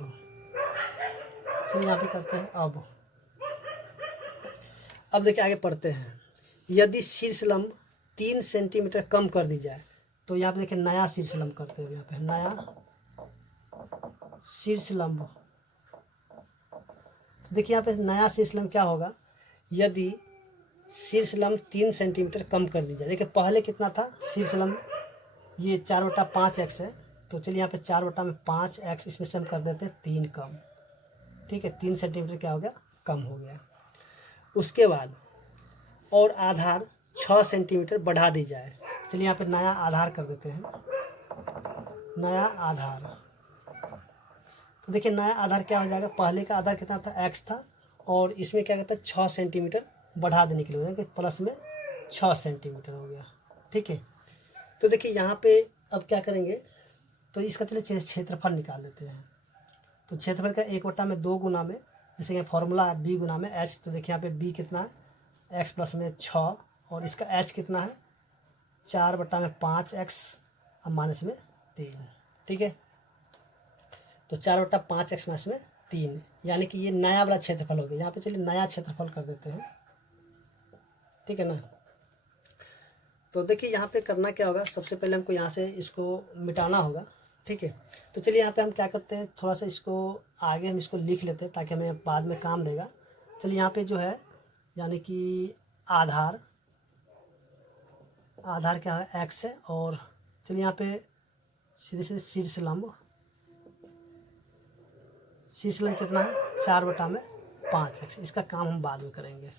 चलिए यहाँ पे करते हैं अब देखिए आगे पढ़ते हैं। यदि शीर्ष लंब 3 सेंटीमीटर कम कर दी जाए, तो यहाँ पे देखिए नया शीर्ष लंब करते हैं, यहाँ पे नया शीर्ष लंब। तो देखिए यहाँ पे नया शीर्ष लंब क्या होगा, यदि शीर्ष लंब 3 सेंटीमीटर कम कर दी जाए। देखिए पहले कितना था शीर्ष लंब, ये 4/5x है, तो चलिए यहाँ पे 4/5x, इसमें से हम कर देते हैं 3 कम, ठीक है, 3 सेंटीमीटर क्या हो गया, कम हो गया। उसके बाद और आधार 6 सेंटीमीटर बढ़ा दी जाए। चलिए यहाँ पे नया आधार कर देते हैं, नया आधार। तो देखिए नया आधार क्या हो जाएगा, पहले का आधार कितना था, x था, और इसमें क्या कहता है 6 सेंटीमीटर बढ़ा देने के लिए हो जाएगा, प्लस में 6 सेंटीमीटर हो गया, ठीक है। तो देखिए यहाँ पे अब क्या करेंगे, तो इसका चलिए क्षेत्रफल निकाल लेते हैं। तो क्षेत्रफल का 1/2 गुना में, जैसे कि फॉर्मूला है b गुना में h, तो देखिए यहाँ पे b कितना है, x प्लस में 6, और इसका h कितना है, 4/5x और माइनस में 3, ठीक है। तो 4/5x माइनस में 3, यानी कि ये नया वाला क्षेत्रफल हो गया। यहाँ पे चलिए नया क्षेत्रफल कर देते हैं, ठीक है ना। तो देखिए यहाँ पे करना क्या होगा, सबसे पहले हमको यहाँ से इसको मिटाना होगा, ठीक है। तो चलिए यहाँ पे हम क्या करते हैं, थोड़ा सा इसको आगे हम इसको लिख लेते हैं ताकि हमें बाद में काम देगा। चलिए यहाँ पे जो है, यानी कि आधार क्या है, x है, और चलिए यहाँ पे सीधे सीधे शीर्ष लंब कितना है, 4/5x। इसका काम हम बाद में करेंगे,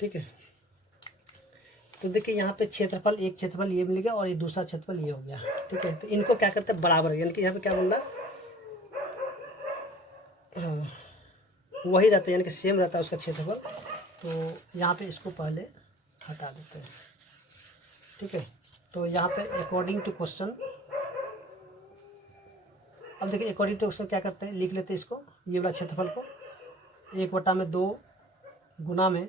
ठीक है। तो देखिए यहाँ पे क्षेत्रफल, एक क्षेत्रफल ये मिल गया और ये दूसरा क्षेत्रफल ये हो गया, ठीक है। तो इनको क्या करते हैं, बराबर, यानी कि यहाँ पे क्या बोल रहा है, वही रहता है, यानी कि सेम रहता है उसका क्षेत्रफल। तो यहाँ पे इसको पहले हटा देते हैं। ठीक है, तो यहाँ पे अकॉर्डिंग टू क्वेश्चन, अब देखिए अकॉर्डिंग टू क्वेश्चन क्या करते हैं, लिख लेते हैं इसको, ये वाला क्षेत्रफल को 1/2 गुना में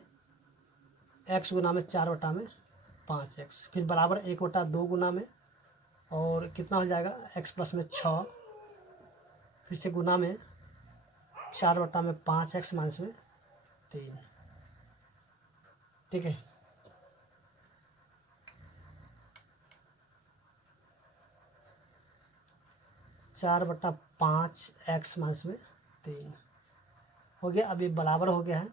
x गुना में 4/5x, फिर बराबर 1/2 गुना में, और कितना हो जाएगा x प्लस में 6, फिर से गुना में 4/5x माइनस में 3। ठीक है, चार बटा 5x माइनस में 3 हो गया। अब ये बराबर हो गया है,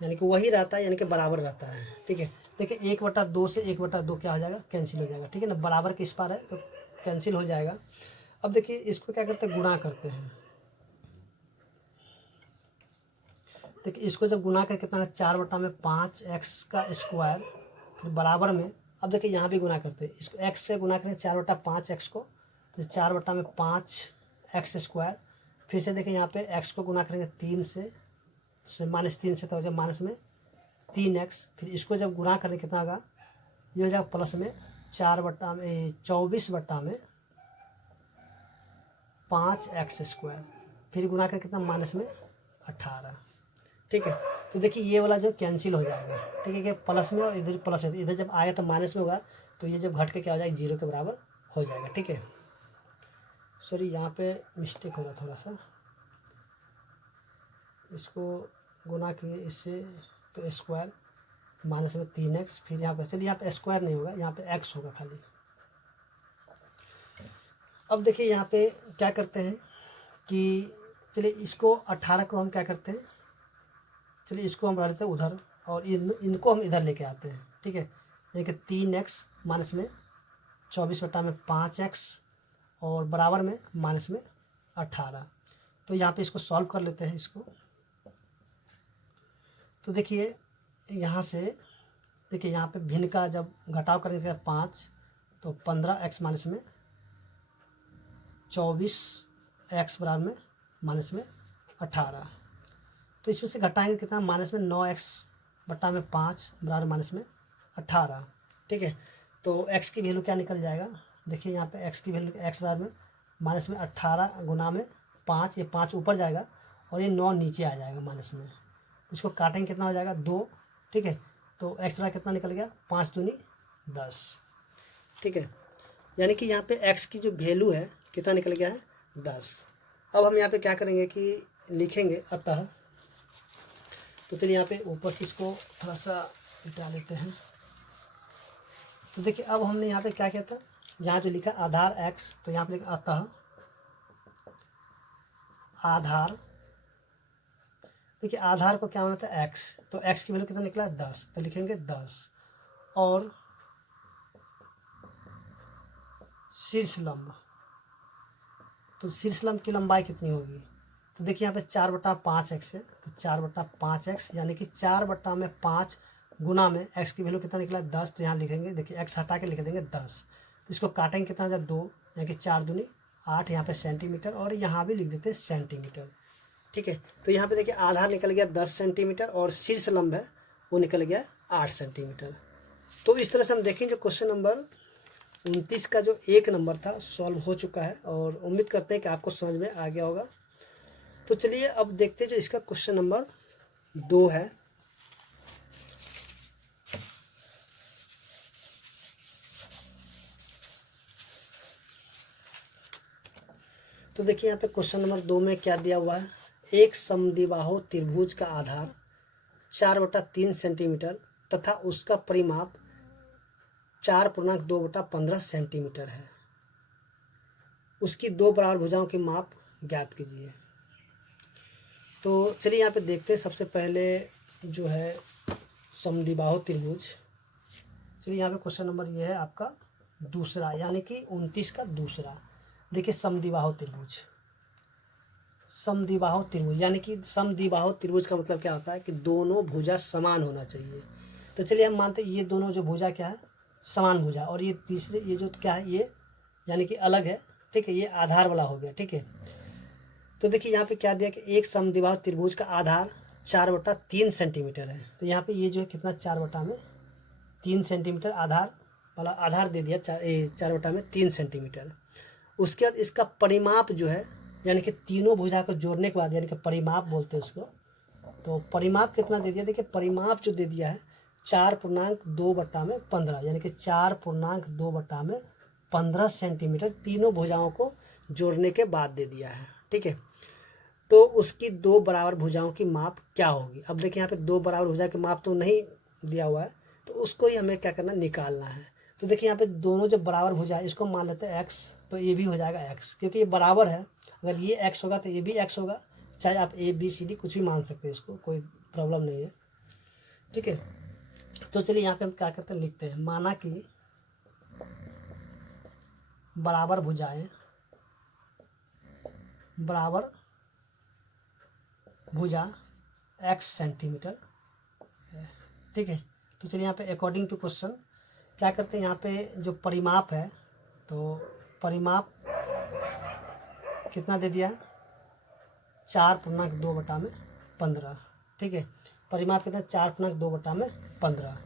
यानी कि वही रहता है, यानी कि बराबर रहता है। ठीक है, देखिए 1/2 से 1/2 क्या हो जाएगा, कैंसिल हो जाएगा। ठीक है ना, बराबर किस पार है तो कैंसिल हो जाएगा। अब देखिए इसको क्या करते हैं, गुणा करते हैं। देखिए इसको जब गुणा करके कितना है, 4/5x का स्क्वायर, फिर बराबर में, अब देखिए यहाँ भी गुणा करते हैं, इसको x से गुणा करें 4/5x को, तो 4/5x स्क्वायर, फिर से देखिए यहाँ पे x को गुणा करेंगे 3 से -3 से, तो हो जाए माइनस में 3x, फिर इसको जब गुणा करें कितना होगा, ये हो जाएगा प्लस में 24/5x स्क्वायर, फिर गुणा करके कितना माइनस में 18। ठीक है, तो देखिए ये वाला जो कैंसिल हो जाएगा। ठीक है, कि प्लस में और इधर प्लस है, इधर जब आएगा तो माइनस में होगा, तो ये जब घट के क्या हो जाएगा, 0 के बराबर हो जाएगा। ठीक है, सॉरी यहाँ पे मिस्टेक हो रहा थोड़ा सा, इसको गुना किए इससे तो स्क्वायर माइनस में 3x, फिर यहाँ पे चलिए यहाँ पे स्क्वायर नहीं होगा, यहाँ पे x होगा खाली। अब देखिए यहाँ पे क्या करते हैं कि चलिए इसको 18 को हम क्या करते हैं, चलिए इसको हम रख देते हैं उधर, और इनको हम इधर लेके आते हैं। ठीक है, एक 3x माइनस में 24/5x और बराबर में माइनस में 18। तो यहाँ पे इसको सॉल्व कर लेते हैं इसको। तो देखिए यहाँ से, देखिए यहाँ पे भिन्न का जब घटाव करेंगे 5, तो 15x माइनस में 24x बराबर में माइनस में 18, तो इसमें से घटाएंगे कितना, माइनस में 9x/5 बराबर माइनस में 18। ठीक है, तो x की वैल्यू क्या निकल जाएगा, देखिए यहाँ पे x की वैल्यू, x बराबर में माइनस में 18 गुना में 5, ये 5 ऊपर जाएगा और ये 9 नीचे आ जाएगा माइनस में, इसको काटेंगे कितना हो जाएगा 2। ठीक है, तो x बराबर कितना निकल गया, 5 दूनी 10। ठीक है, यानी कि यहाँ पे x की जो वैल्यू है कितना निकल गया है, 10। अब हम यहाँ पे क्या करेंगे कि लिखेंगे अतः, तो चलिए यहाँ पे ऊपर से इसको थोड़ा सा हटा लेते हैं। तो देखिए अब हमने यहाँ पे क्या किया था, यहाँ जो लिखा आधार x, तो यहाँ पे लिखा अतः आधार, देखिए आधार को क्या होना था x, तो x की वैल्यू कितना निकला 10, तो लिखेंगे 10, और शीर्ष लंब, तो शीर्ष लंब की लंबाई कितनी होगी, तो देखिए यहाँ पे 4/5x है, तो 4/5x यानी कि 4/5 गुना में x की वैल्यू कितना निकला 10, तो यहाँ लिखेंगे, देखिए x हटा के लिख देंगे 10, तो इसको काटेंगे कितना हो जाए 2, यानी कि 4 दूनी 8, यहाँ पे सेंटीमीटर, और यहाँ भी लिख देते हैं सेंटीमीटर। ठीक है, तो यहाँ पे देखिए आधार निकल गया 10 सेंटीमीटर और शीर्ष लंब है वो निकल गया 8 सेंटीमीटर। तो इस तरह से हम देखें जो क्वेश्चन नंबर 29 का जो 1 नंबर था सॉल्व हो चुका है, और उम्मीद करते हैं कि आपको समझ में आ गया होगा। तो चलिए अब देखते हैं जो इसका क्वेश्चन नंबर 2 है। तो देखिए यहाँ पे क्वेश्चन नंबर 2 में क्या दिया हुआ है, एक समद्विबाहु त्रिभुज का आधार 4/3 सेंटीमीटर तथा उसका परिमाप 4.2/15 सेंटीमीटर है, उसकी 2 बराबर भुजाओं की माप ज्ञात कीजिए। तो चलिए यहाँ पे देखते हैं, सबसे पहले जो है समद्विबाहु त्रिभुज, चलिए यहाँ पे क्वेश्चन नंबर ये है आपका दूसरा, यानी कि 29 का दूसरा। देखिए समद्विबाहु त्रिभुज, समद्विबाहु त्रिभुज यानी कि समद्विबाहु त्रिभुज का मतलब क्या होता है कि दोनों भुजा समान होना चाहिए। तो चलिए हम मानते हैं ये दोनों जो भुजा क्या है, समान भुजा, और ये तीसरे ये जो क्या है ये यानी कि अलग है। ठीक है, ये आधार वाला हो गया। ठीक है, तो देखिए यहाँ पे क्या दिया कि एक समद्विबाहु त्रिभुज का आधार 4/3 सेंटीमीटर है। तो यहाँ पे ये जो है कितना 4/3 सेंटीमीटर आधार वाला आधार दे दिया 4/3 सेंटीमीटर। उसके बाद इसका परिमाप जो है यानी कि तीनों भुजा को जोड़ने के बाद यानी कि परिमाप बोलते हैं उसको। तो परिमाप कितना दे दिया, देखिए परिमाप जो दे दिया है 4/2/15 यानी कि 4/2/15 सेंटीमीटर तीनों भुजाओं को जोड़ने के बाद दे दिया है। ठीक है, तो उसकी दो बराबर भुजाओं की माप क्या होगी। अब देखिए यहाँ पे दो बराबर भुजा की माप तो नहीं दिया हुआ है, तो उसको ही हमें क्या करना, निकालना है। तो देखिए यहाँ पे दोनों जो बराबर भुजा है इसको मान लेते हैं x, तो ये भी हो जाएगा x क्योंकि ये बराबर है। अगर ये x होगा तो ये भी x होगा, चाहे आप a b c d कुछ भी मान सकते हैं, इसको कोई प्रॉब्लम नहीं है। ठीक है, तो चलिए यहाँ पे हम क्या करते हैं, लिखते हैं। माना कि बराबर भुजाएं बराबर भुजा x सेंटीमीटर है। ठीक है, तो चलिए यहाँ पे अकॉर्डिंग टू क्वेश्चन क्या करते हैं, यहाँ पे जो परिमाप है तो परिमाप कितना दे दिया 4/2/15। ठीक है, परिमाप कितना 4/2/15।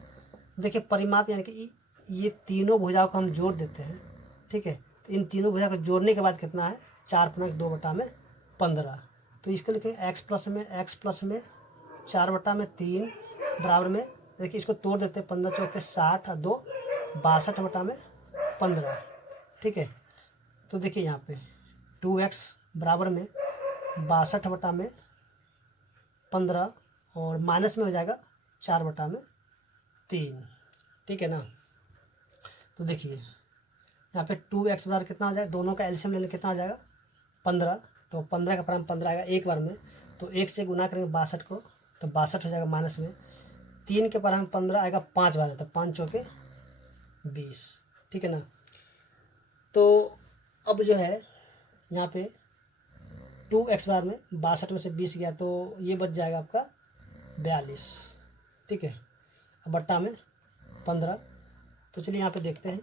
देखिए परिमाप यानी कि ये तीनों भुजाओं को हम जोड़ देते हैं। ठीक है, तो इन तीनों भुजा को जोड़ने के बाद कितना है 4/2/15। तो इसको लिखेंगे x प्लस में 4/3 बराबर में, देखिए इसको तोड़ देते हैं, 15 चौके 60 और 2 62/15। ठीक है, तो देखिए यहाँ पे 2x बराबर में 62/15 और माइनस में हो जाएगा 4/3। ठीक है ना, तो देखिए यहाँ पे 2x बराबर कितना हो जाएगा, दोनों का एलसीएम ले लें कितना हो जाएगा 15। तो 15 का प्राइम 15 आएगा एक बार में, तो 1 से गुना करेंगे 62 को तो 62 हो जाएगा माइनस में। 3 के प्राइम 15 आएगा 5 बार, तो 5 चौके 20। ठीक है ना, तो अब जो है यहाँ पे 2x बराबर में 62 में से 20 गया तो ये बच जाएगा आपका 42। ठीक है, अब बट्टा में 15। तो चलिए यहाँ पे देखते हैं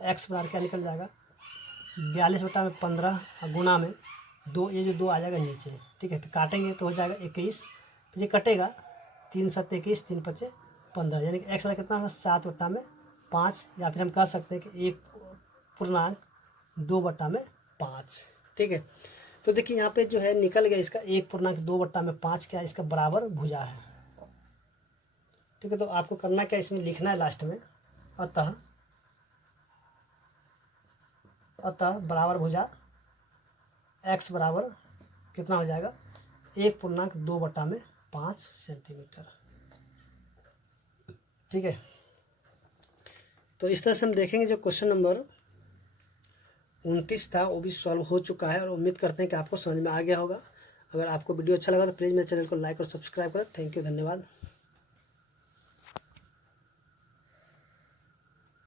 x बराबर क्या निकल जाएगा 42/15 गुना में 2, ये जो 2 आ जाएगा नीचे। ठीक है, तो काटेंगे तो हो जाएगा 21, तो ये कटेगा 3 7 21 3 5 15 यानी कि x बराबर कितना होगा 7/5 या फिर हम कह सकते हैं कि 1/2/5। ठीक है, तो देखिए यहाँ पे जो है निकल गया इसका 1/2/5 क्या है, इसका बराबर भुजा है। ठीक है, तो आपको करना क्या, इसमें लिखना है लास्ट में अतः बराबर भुजा x बराबर कितना हो जाएगा 1/2/5 सेंटीमीटर। ठीक है, तो इस तरह से हम देखेंगे जो क्वेश्चन नंबर 29 था वो भी सॉल्व हो चुका है और उम्मीद करते हैं कि आपको समझ में आ गया होगा। अगर आपको वीडियो अच्छा लगा तो प्लीज़ मेरे चैनल को लाइक और सब्सक्राइब करें। थैंक यू, धन्यवाद।